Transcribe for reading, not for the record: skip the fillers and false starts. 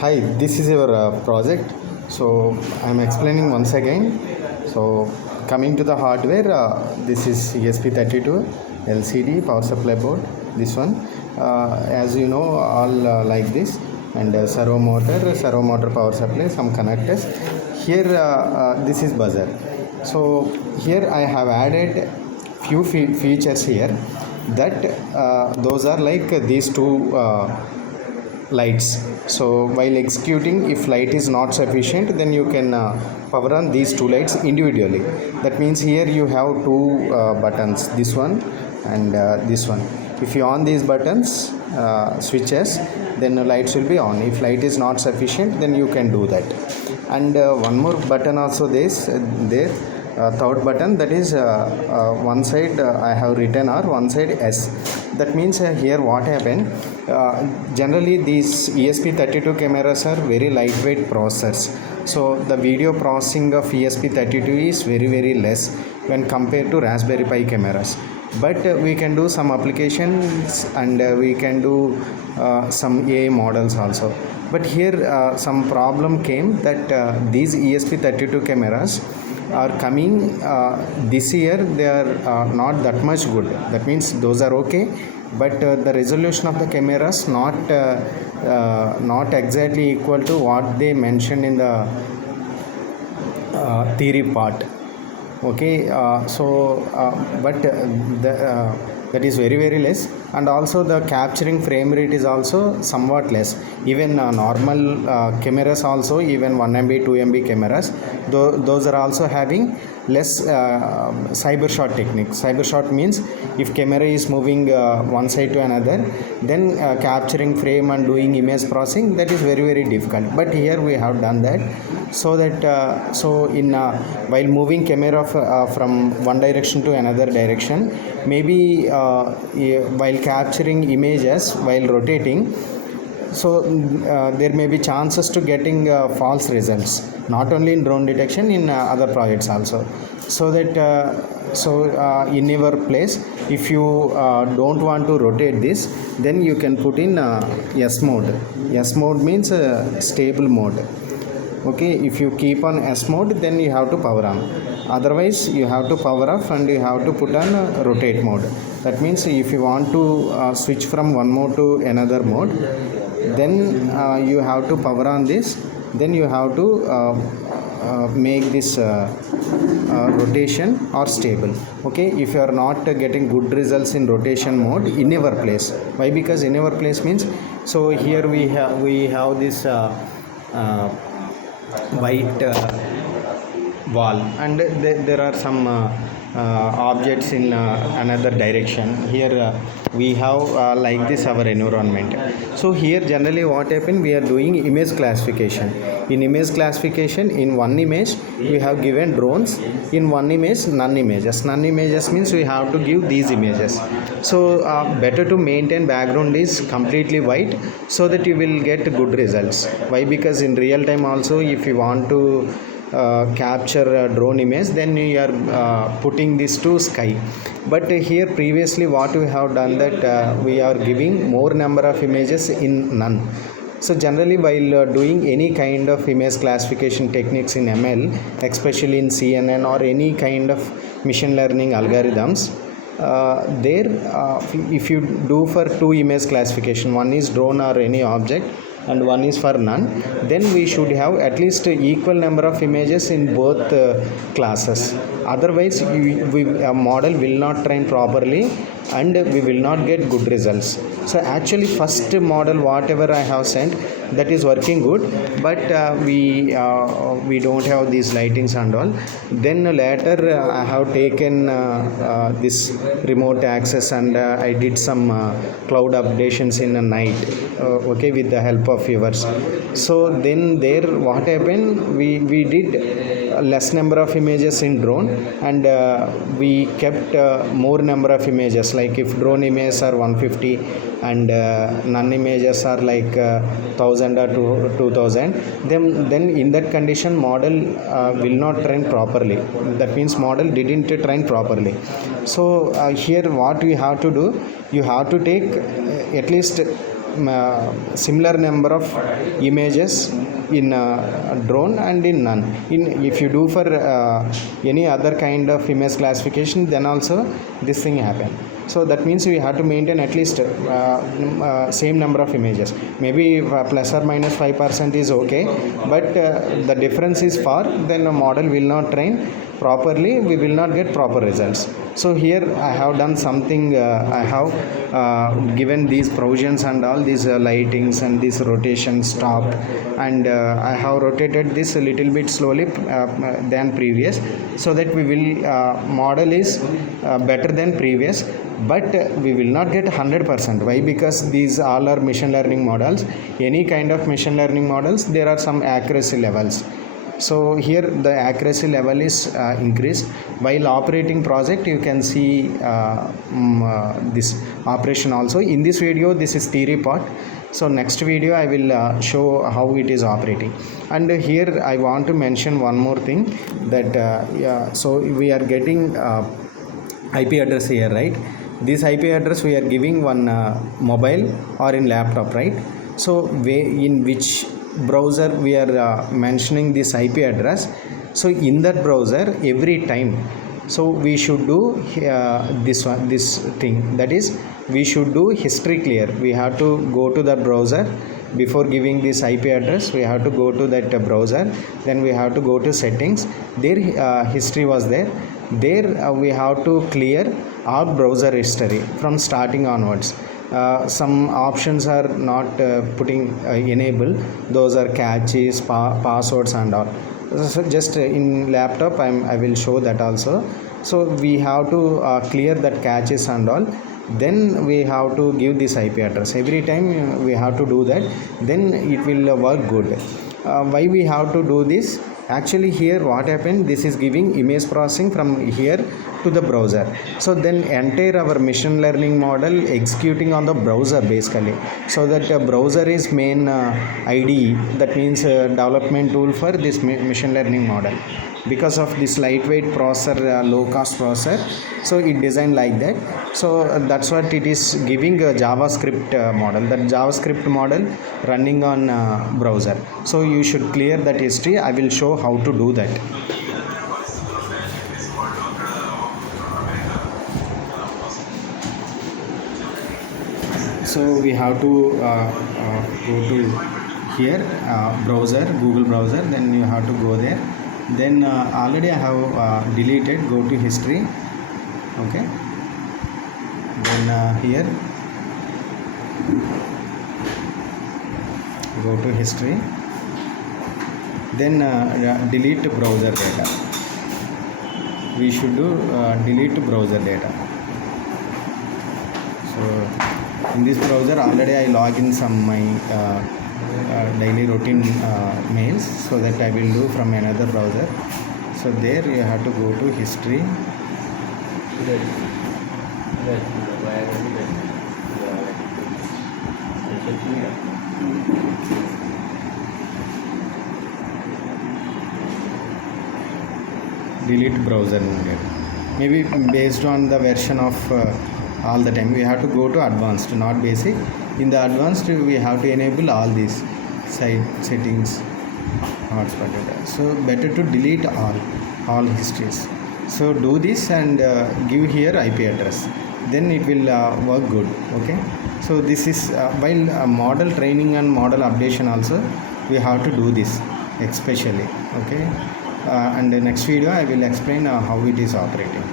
Hi, this is your project. So I'm explaining once again. So coming to the hardware, this is ESP32 LCD power supply board. This one, as you know, all like this, and servo motor power supply, some connectors. Here, this is buzzer. So here I have added few features here that those are like these two. Lights. So while executing, if light is not sufficient, then you can power on these two lights individually. That means here you have two buttons, this one and this one. If you on these buttons, switches, then the lights will be on. If light is not sufficient, then you can do that. And one more button also there, third button, that is one side I have written or one side S. That means here what happened, generally these ESP32 cameras are very lightweight processors, so the video processing of ESP32 is very less when compared to Raspberry Pi cameras. But we can do some applications, and we can do some AI models also. But here some problem came that these ESP32 cameras are coming this year, they are not that much good. That means those are okay, but the resolution of the cameras not exactly equal to what they mentioned in the theory part. Okay, but that is very less, and also the capturing frame rate is also somewhat less. Even normal cameras also, even 1 MB 2 MB cameras, those are also having less cyber shot technique. Cyber shot means if camera is moving one side to another, then capturing frame and doing image processing, that is very difficult. But here we have done that, so that while moving camera from one direction to another direction, maybe while capturing images while rotating, so there may be chances to getting false results, not only in drone detection, in other projects also. So that in your place, if you don't want to rotate this, then you can put in S mode. S mode means stable mode. Okay, if you keep on S mode, then you have to power on, otherwise you have to power off and you have to put on rotate mode. That means if you want to switch from one mode to another mode, then you have to power on this, then you have to make this rotation or stable. Okay, if you are not getting good results in rotation mode in your place, why? Because in your place means, so here we have this white wall, and there are some objects in another direction. Here we have like this our environment. So here generally what happened, we are doing image classification. In image classification, in one image we have given drones, in one image none images. None images means we have to give these images. So better to maintain background is completely white, so that you will get good results. Why? Because in real time also, if you want to capture a drone image, then you are putting this to sky. But here previously what we have done, that we are giving more number of images in none. So generally while doing any kind of image classification techniques in ML, especially in CNN or any kind of machine learning algorithms, if you do for two image classification, one is drone or any object and one is for none, then we should have at least equal number of images in both classes. Otherwise a model will not train properly and we will not get good results. So actually first model whatever I have sent, that is working good, but we don't have these lightings and all. Then later I have taken this remote access, and I did some cloud updations in the night, okay, with the help of yours. So then there what happened, we did less number of images in drone, and we kept more number of images. Like if drone images are 150 and none images are like 1000 or 2000, then in that condition model will not train properly. That means model didn't train properly. So here what we have to do, you have to take at least similar number of images in drone and in none. If you do for any other kind of image classification, then also this thing happen. So that means we have to maintain at least same number of images. Maybe plus or minus 5% is okay, but the difference is far, then a model will not train properly, we will not get proper results. So here I have done something, I have given these provisions and all these lightings and this rotation stop, and I have rotated this a little bit slowly than previous, so that we will model is better than previous, but we will not get 100%. Why? Because these all are machine learning models. Any kind of machine learning models, there are some accuracy levels. So here the accuracy level is increased. While operating project, you can see this operation also. In this video, this is theory part. So next video I will show how it is operating. And here I want to mention one more thing, that so we are getting IP address here, right? This IP address we are giving one mobile or in laptop, right? So in which browser we are mentioning this IP address, so in that browser every time, so we should do this thing, that is we should do history clear. We have to go to the browser before giving this IP address. We have to go to that browser, then we have to go to settings. There history was there. There we have to clear our browser history from starting onwards. Some options are not enabled. Those are caches, passwords and all. So just in laptop I will show that also. So we have to clear that caches and all, then we have to give this IP address. Every time we have to do that, then it will work good. Why we have to do this? Actually here what happened, this is giving image processing from here to the browser. So then entire our machine learning model executing on the browser basically. So that browser is main IDE, that means development tool for this machine learning model. Because of this lightweight processor, low cost processor, so it designed like that. So that's what it is giving a JavaScript model, that JavaScript model running on browser. So you should clear that history. I will show how to do that. So we have to go to here browser, Google browser, then you have to go there. Then already I have deleted, go to history, okay. Then here go to history, then delete browser data. We should do delete browser data. So in this browser already I log in some my daily routine mails, so that I will do from another browser. So there you have to go to history. Delete browser needed. Maybe based on the version of all the time we have to go to advanced, not basic. In the advanced we have to enable all these side settings, hotspot data. So better to delete all histories. So do this and give here IP address, then it will work good, okay. So this is while model training and model updation also we have to do this especially, okay. And the next video I will explain how it is operating.